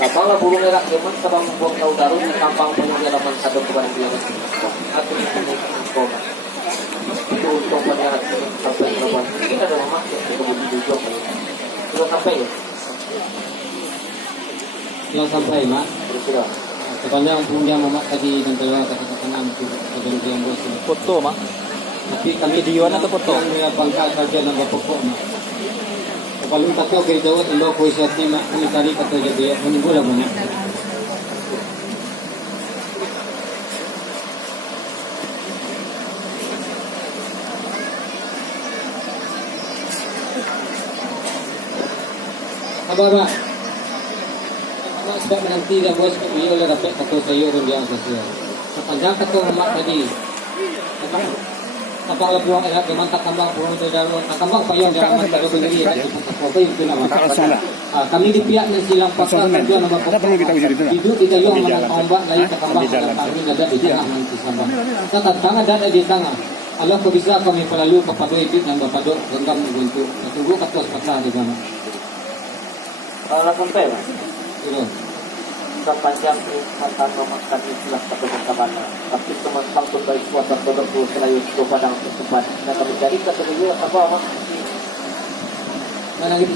Kapanglah burung erak gemet sabang buang tahu darun di kampang penuh halaman sadok kebarang dia masih. Aku ini koma. Itu untuk penyiaran sampai berapa? Ini ada mama yang kemudian juga. Sudah sampai ya? Sudah sampai, Mak. Sudah. Sepanjang pengunjung Mak tadi dan keluar kata-kata itu ada yang bos. Foto, Mak. Tapi kami Videoan atau foto? Kami pangkat saja nama pokok, Mak. Kalau tak tahu kita jawab indo kuisat ni Mak, kami tadi kata jadi menunggu lah banyak. Apa, Mak? Sebab menanti dah bos beliau dah dapat kata sayur dia sosial. Sepanjang kata Mak tadi. Kapal buang erat ke mantap kambang buang itu dalam kambang payung dalam mantap berdiri apa itu nama. Kami di pihak yang silang pasal tujuan nama pokok. Hidup di dalam mana ombak lain ke kambang kami ada di tengah nanti sama. Kata tangan ada di tangan. Allah kau bisa kami pelalu kepada itu dan berpadu genggam untuk tunggu kata pasal di mana. Kalau sampai lah. Itu. Sepanjang mata memakan istilah satu bersama. Tapi teman-teman pun baik kuasa produk selayu itu padang tempat. Dan kami cari kategori apa? Mana lagi?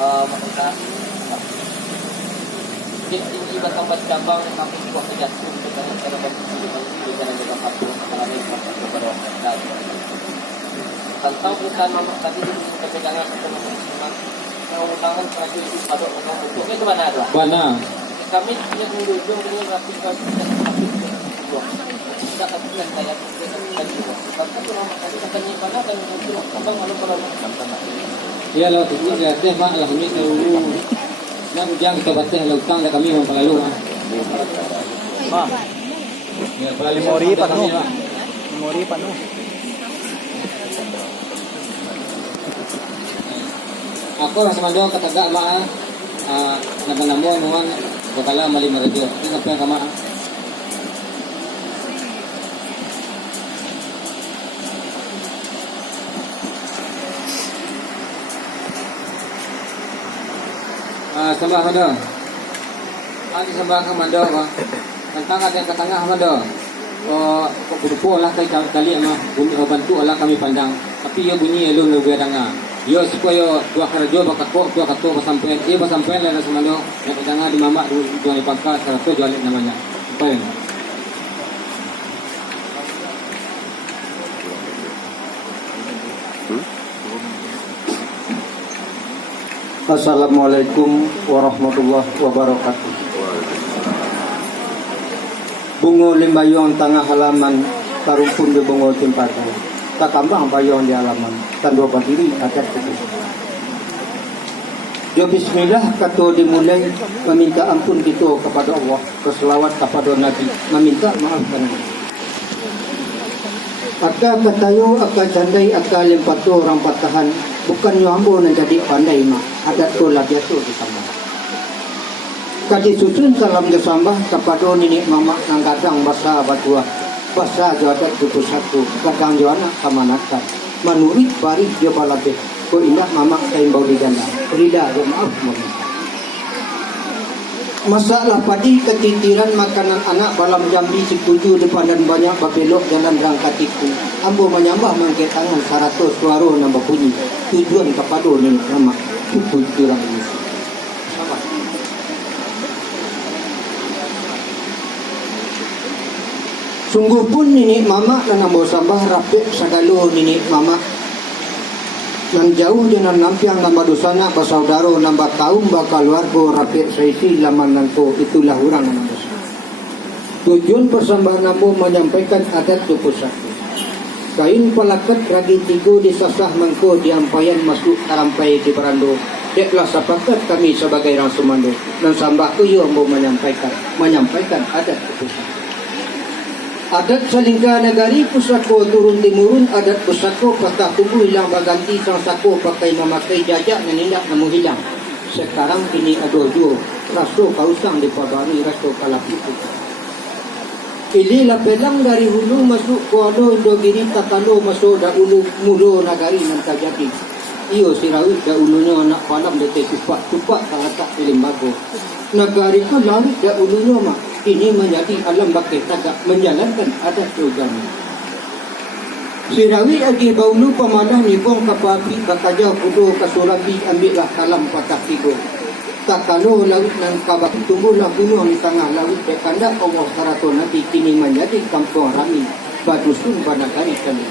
Maksudnya tinggi batang cabang kami buat jatuh dengan cara berfungsi dengan juga satu mengalami proses keberadaan. Tentang perusahaan mamak tadi kepegangan ketemu pengulangan terakhir itu pada orang bentuknya itu mana ada? Mana? Kami punya ujung dengan rapika dan rapika dua. Tidak kemudian saya dan juga. Tapi itu mamak tadi katanya mana dan itu kembang malu kalau sama. Ya lo tu dia teh mak lah kami dulu. Nak ujang kita bateh lah utang dah kami mempelalu ah. Mak. Ya pelalu Memori penuh. Memori penuh. Aku rasa mandor kata gak mak namo nuan bakala mali merajo. Ini apa yang kama? Sembah mandor. Ani sembah ke mandor ba. Tentang ada yang ke tengah mandor. Kok berpo lah kali mah bumi bantu Allah kami pandang. Tapi ia bunyi elun lebih danga. Yo supaya dua kerja bakako dua kato pasampean pasampean lah semando yang jangan di mamak dua pangkat 100 jual namanya apa ini. Assalamualaikum warahmatullahi wabarakatuh. Bungo limbayong tengah halaman tarumpun di bungo tempatan. Tak kambang bayong di halaman tandua berdiri adat itu. Jo bismillah kata dimulai meminta ampun kita kepada Allah, berselawat kepada Nabi, meminta maafkan. Aka katayo, aka candai, aka lempatu orang patahan. Bukan yo ambo nak jadi pandai mah. Adat tu lah biasa disambah. Kadi susun salam disambah kepada nenek mama nang kadang bahasa batua. Bahasa jawadat buku satu kadang joana sama nakal manurit baris dia balabeh ko indah mama kain bau di ganda rida dia maaf meminta masalah padi ketitiran makanan anak balam jambi sikuju depan dan banyak babelok jalan rangkatiku ambo menyambah mangke tangan 100 suara nambah bunyi tujuan kepada ni mama cukup curang ini sama. Sungguh pun nenek mama dan ambo sambah rapik sagalo nenek mama nan jauh jangan nampiang nambah dosana basaudaro nambah kaum bakal warga rapik saisi laman nanto itulah orang nambah dosa. Tujuan persembahan ambo menyampaikan adat suku satu. Kain pelakat ragi tigo disasah mangko diampayan masuk karampai di berando. Deklah sepakat kami sebagai orang Sumando dan sambah kuyo ambo menyampaikan adat suku satu. Adat salingka negari pusako turun timurun adat pusako patah tubuh hilang baganti sang sako pakai memakai jajak menindak namu hilang. Sekarang kini adojo raso kausang di pabari raso kalapitu. Ili lapelang dari hulu masuk kuado indogiri tatalo masuk da ulu mulo nagari nanti jadi. iyo si rawit da ulunya anak palam da tupak talatak di lembaga. Negari ko lari da ulunya mak. Ini menjadi alam bakit tagak menjalankan adat agama. Si rawit lagi baulu pamadah ni buang kapapi bakajau kudu kasurabi ambillah kalam patah tigo. Tak kalau lawit nan kabak tumbuhlah gunung di tengah lawit dek kandak Allah sarato nanti kini menjadi kampung rami badusun pada hari kami.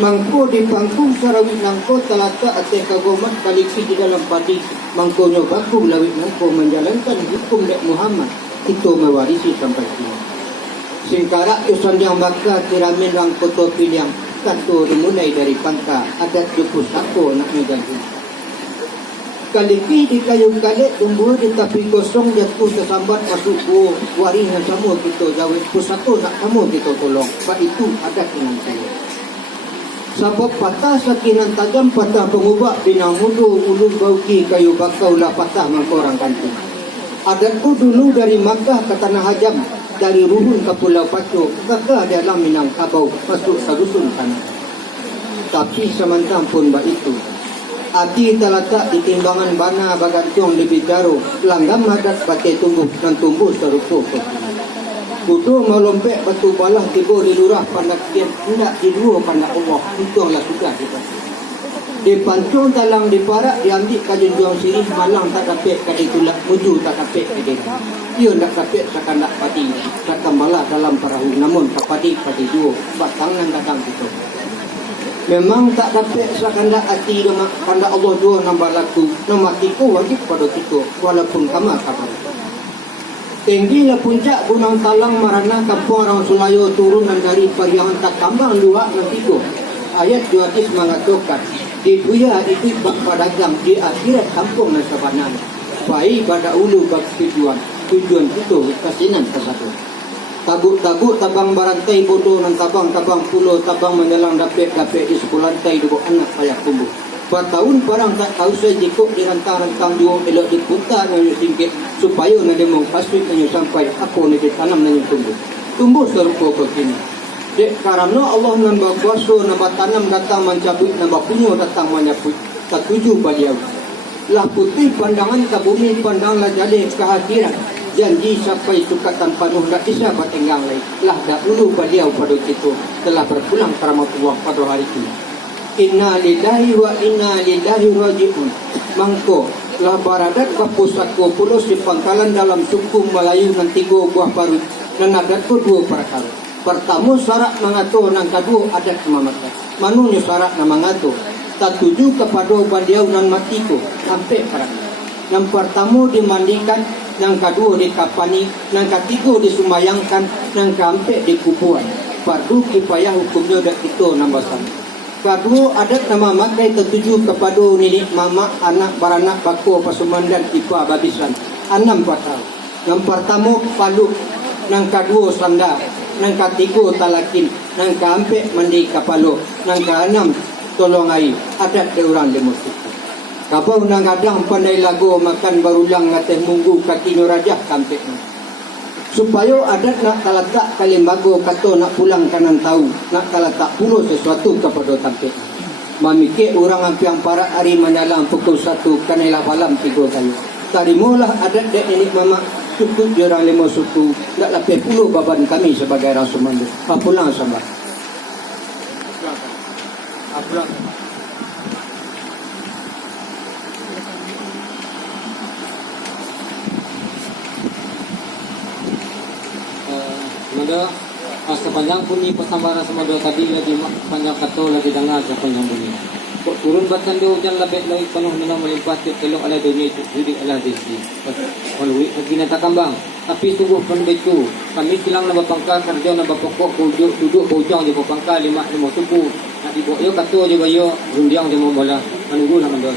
Mangko di pangkung sarawit nangko talata ate kagomat kaliksi di dalam padi mangko nyobaku lawit nangko menjalankan hukum dek Muhammad itu mewarisi sampai kini. Singkarak usan yang baka tiramin rang koto piliang kanto dimulai dari pangka adat jupus sako nak menjalankan. Kaliki di kayu kalit tumbuh di tapi kosong jatuh tersambat masuk ke waring yang sama kita jawab pusako nak kamu kita tolong. Sebab itu ada dengan saya. Sebab patah sakinan tajam patah pengubah bina mudu ulu bauki kayu bakau lah patah mangkorang kantung. Adatku dulu dari Makkah ke Tanah Hajam, dari Ruhun ke Pulau Pacu, kakak dalam Minang Kabau masuk sadusun tanah. Tapi semantang pun bak itu. Ati terletak di timbangan bana bagantong lebih jauh. Langgam adat pakai tumbuh dan tumbuh serupa. Kudu melompek batu balah tiba di lurah pandak kian. Tidak di dua pandak Allah. Itulah sudah kita. Di pancung talang di parak diambil kajian juang sirih malang tak dapat kadi tulak muju tak dapat kadi. Ia nak dapat sekandak padi. Takkan malah dalam perahu namun kapadi padi dua. Batangan datang kita. Memang tak dapat sekandak hati kanda Allah dua nambah laku. Nama tiku wajib pada kita walaupun kamar kabar. Tinggilah puncak Gunung Talang Marana kampung orang Sulayo turunan dari Pariangan tak tambang luak dan tiga. Ayat 2 hadis mengatakan di dunia itu bak pedagang di akhirat kampung dan sabanan. Baik pada ulu bak tujuan itu kasinan kesatu. Tabuk-tabuk tabang barantai bodoh dan tabang-tabang pulau tabang menyelang dapet-dapet di sekolah lantai dua anak payah tumbuh. Bertahun barang tak tahu saya jikuk di rantang-rantang dua elok diputar dengan singkit supaya nak demong pasut dan sampai apa ni ditanam dan tumbuh. Tumbuh serupa begini. Dek karena Allah nambah kuasa nambah tanam datang mencabut nambah punya datang menyabut. Tak tuju beliau. Lah putih pandangan ke bumi pandanglah jadi kehadiran. Janji sampai sukatan panuh tak bisa bertenggang lagi. Lah dahulu beliau pada itu telah berpulang ke rahmatullah pada hari itu. Inna lillahi wa inna lillahi raji'un. Mangko lah baradat bapusatku pulau si pangkalan dalam suku Melayu dan 3 buah parut. Dan adatku 2 perkara. Pertama syarat mengatur dan kedua adat kemamatan. Manunya syarat nak mengatur. Tak tuju kepada beliau dan matiku sampai perang. Yang pertama dimandikan, yang kedua dikapani, yang ketiga disumayangkan, yang keempat dikuburan. Fardu kifayah hukumnya dak kita nambah sama. Kedua adat nama makai tertuju kepada nenek mama, anak baranak bako pasuman dan ipa babisan. 6 pasal. Yang pertama paluk, yang kedua sandar, yang ketiga talakin, yang keempat mandi kapalo, yang keenam tolong air. Adat dia orang demonstrasi. Kapau nang kadang pandai lagu makan barulang ngateh munggu kaki nurajah kampek. Supaya adat nak talatak kali bago kata nak pulang kanan tahu, nak talatak puluh sesuatu kepada tampek. Memikir orang ampiang parak hari mendalam pukul 1 kanailah malam 3 kali. Tarimulah adat dek nenek mama cukup dia orang 5 suku, tak lebih puluh baban kami sebagai orang Sumandu. Pulang sama. Pulang. Mada sepanjang puni persambaran semua tadi lagi panjang kata lagi dengar sepanjang bunyi. Kok turun batan dia hujan lebih lagi penuh minum melimpah elok ala dunia itu hidup ala desi. Kalau lagi nak kambang tapi tunggu pun betu. Kami silang nak berpangkal kerja nak berpokok duduk bujang je berpangkal 5 suku. Nak dibawa yo kata je bayo rundiang je mau bola menunggu nak mendoa.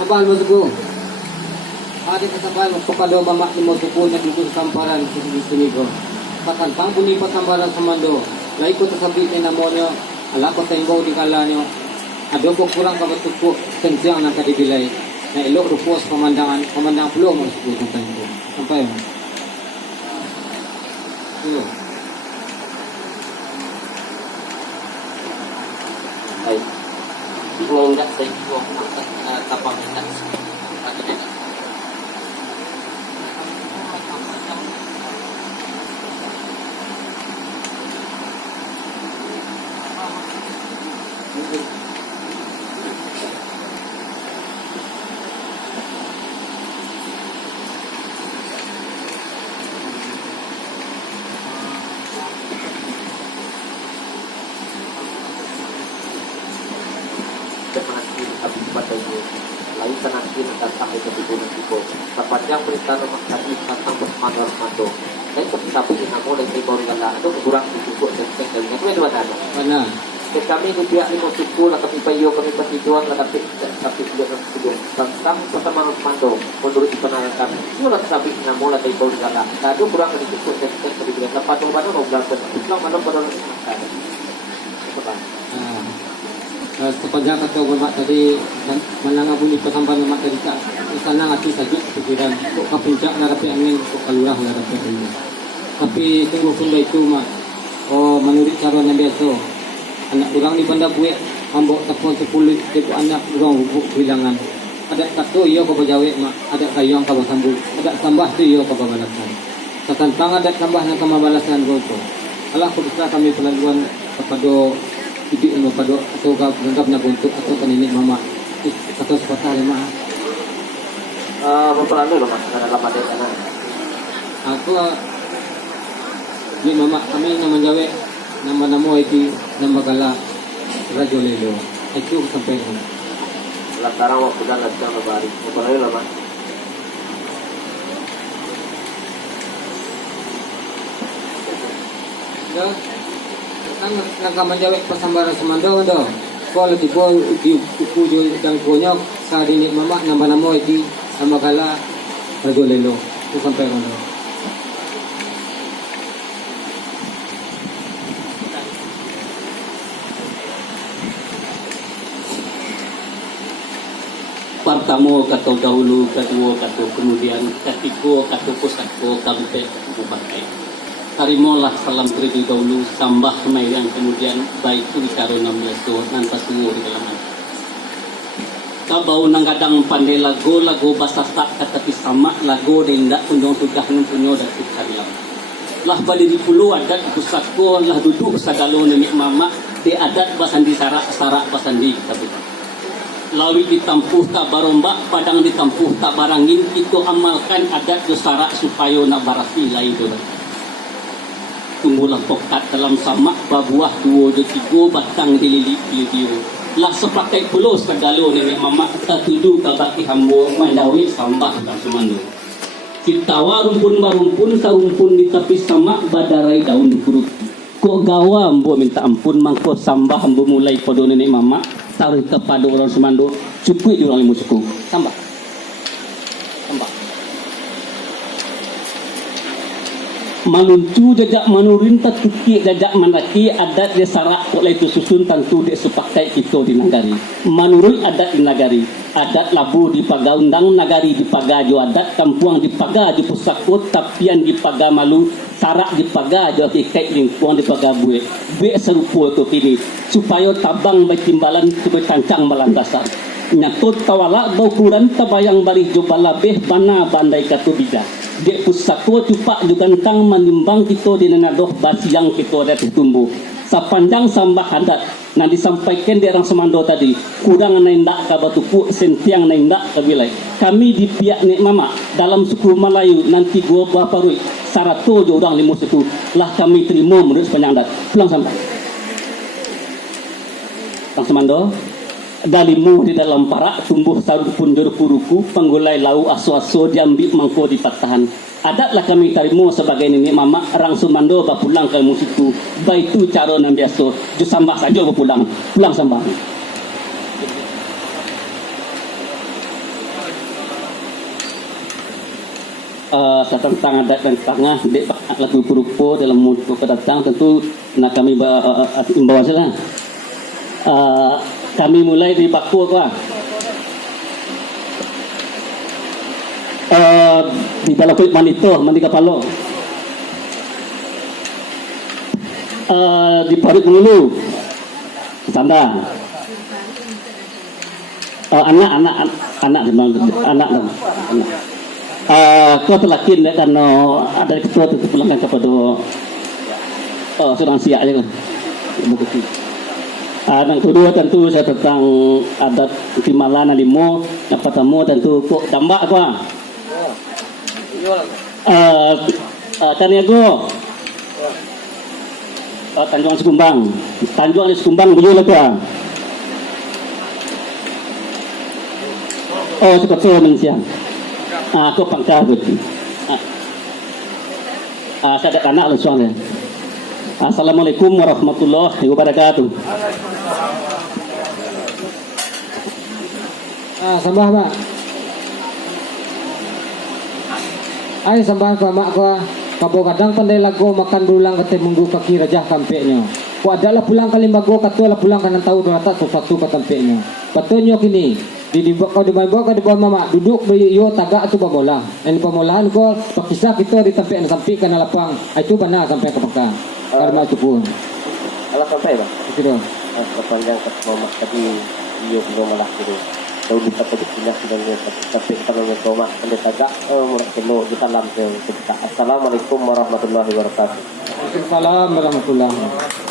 Sabal masukku. Ada kesabal kepada bamak di masukku yang duduk samparan di sini ko. Pakan pangpuni pasambaran samando. Lai ko tersabit namanya ala ko tenggo di kalanyo. Ada ko kurang ka betuku tensiang nak dibilai. Na elok rupos pemandangan pulau masukku sampai. tanah maksudnya tentang bermanor mando. Saya tapi namo dan saya baru gala itu kurang cukup dan saya itu dua tanah. Mana? Kami di pihak lima suku lah kami payo kami pertiduan lah tapi tidak sudah tentang pertama mando menurut penangan kami. Semua tapi namo lah saya baru gala. Tadi kurang dari cukup dan saya tidak dapat mana mau belajar. Islam mana pada makan. Sepanjang kata ulama tadi menangah bunyi pesampan ulama tadi tak sana hati saja pikiran kok kapuncak narapi angin kok kalurah narapi angin tapi tunggu pun itu mak menurut cara yang biasa anak orang di bandar buat ambok tepung 10 ribu anak orang hubuk kehilangan ada kata iya kau berjawab mak ada kayang kau bersambung ada tambah tu iya kau berbalasan tentang ada tambah yang kau balasan kau tu Allah kudusa kami pelaluan kepada ibu ilmu pada atau ganggapnya untuk atau peninik mama atau sepatah lima berperan dulu mas dalam ada sana. Aku ni mama kami yang menjawab nama-nama itu nama gala Rajo Lelo itu sampai Lantaran waktu dah nggak bisa ngebari. Berperan dulu mas. dah kan nak menjawab persambaran semandau dah kalau di buku dan punya saat ini mama nama-nama itu nama gala Rajo Lelo itu sampai mana. Pertama kata dahulu, kedua kata kemudian, ketiga kata pusatko sampai bupakai. Tarimalah salam terlebih dahulu, sambah mai yang kemudian baik itu bicara 16 nanti semua di dalam hati. Kabau nang kadang pandai lagu bahasa tak tetapi sama lagu dendak kunjung sudah punya dan carilah. Lah pada di pulau adat pusatko lah duduk sagalo nenek mama di adat basandi sarak basandi kita bukan. Lawi ditampuh tak barombak, padang ditampuh tak barangin, itu amalkan adat dosara supaya nak barasi lain tu. Tunggulah pokat dalam samak, babuah 2 dan 3 batang dililit video. Lah sepakai pulau segala nenek mamak tertuju kabaki hambo mandawi sambah dan semanu. Kita rumpun sarumpun di tepi samak badarai daun kurut. Kok gawa ambo minta ampun mangko sambah ambo mulai pada nenek mamak taruh kepada orang semando cukup di orang lima suku sambah manuncu jajak manurinta tuki jajak manaki adat dia sarak oleh itu susun tentu dia sepakai kita di nagari menurut adat di nagari adat labu di pagaundang nagari di pagajo adat kampuang di pagajo pusakot tapian di pagamalu sarak di pagajo kait lingkuang di pagabue be serupa itu kini supaya tabang baik timbalan supaya tancang melandasan nyakut tawala baukuran tabayang bari jobalabeh bana bandai katu bidah dek pusako cupak jugantang menimbang kita di nenadoh basiang kita ada tumbuh sepanjang sambah adat yang disampaikan di orang semando tadi kurang nendak ke batuku sentiang nendak ke bilai kami di pihak nek mama dalam suku Melayu nanti gua baparui sarato je orang limus itu lah kami terima menurut sepanjang adat pulang sampai Bang Semando dalimu di dalam parak tumbuh sarupun jorupuruku penggulai lau aso-aso diambil mangko dipatahan adatlah kami tarimu sebagai nenek mama orang Semando bapulang ke musiku baik itu cara yang biasa ju sambah saja bapulang pulang sambah tentang adat dan tengah dek lagu kurupo dalam mutu kedatang tentu nak kami imbauan saja kami mulai di baku apa? Di balapit manito, mandi kapalo. Di parit dulu. Tanda. Anak. Kau telakin kan ada ketua itu pulangkan kepada seorang siak aja kan. Begitu. Yang kedua tentu saya tentang adat Timala Nalimo. Yang pertama tentu kok dambak apa? Taniago. Tanjung Sekumbang. Tanjung Sekumbang beliau lah. Oh, cepat mensiang. Ako pangkabot. Sa anak langsung ni. Assalamualaikum warahmatullahi wabarakatuh. Sambah mak. Ay sambah ko mak ko. Kabo kadang pandai lagu makan berulang kata minggu kaki rajah kampeknya. Ko adalah pulang kali bago kata lah pulang kanan tahu dua tak satu ke kampeknya. Patutnya kini di kau di bawah di bawah mama duduk yo tagak tu pamola. Ini pamolaan ko pakisah kita di tempat sampai kana lapang. Itu benar sampai ke Pekah. Karma itu pun. Alas sampai ba? Itu dah. Panjang kat mama tadi iyo belum malah tu. Tahu kita pergi pindah dan tapi kalau yang koma anda tagak murah kilo di dalam tu. Assalamualaikum warahmatullahi wabarakatuh. Waalaikumsalam warahmatullahi wabarakatuh.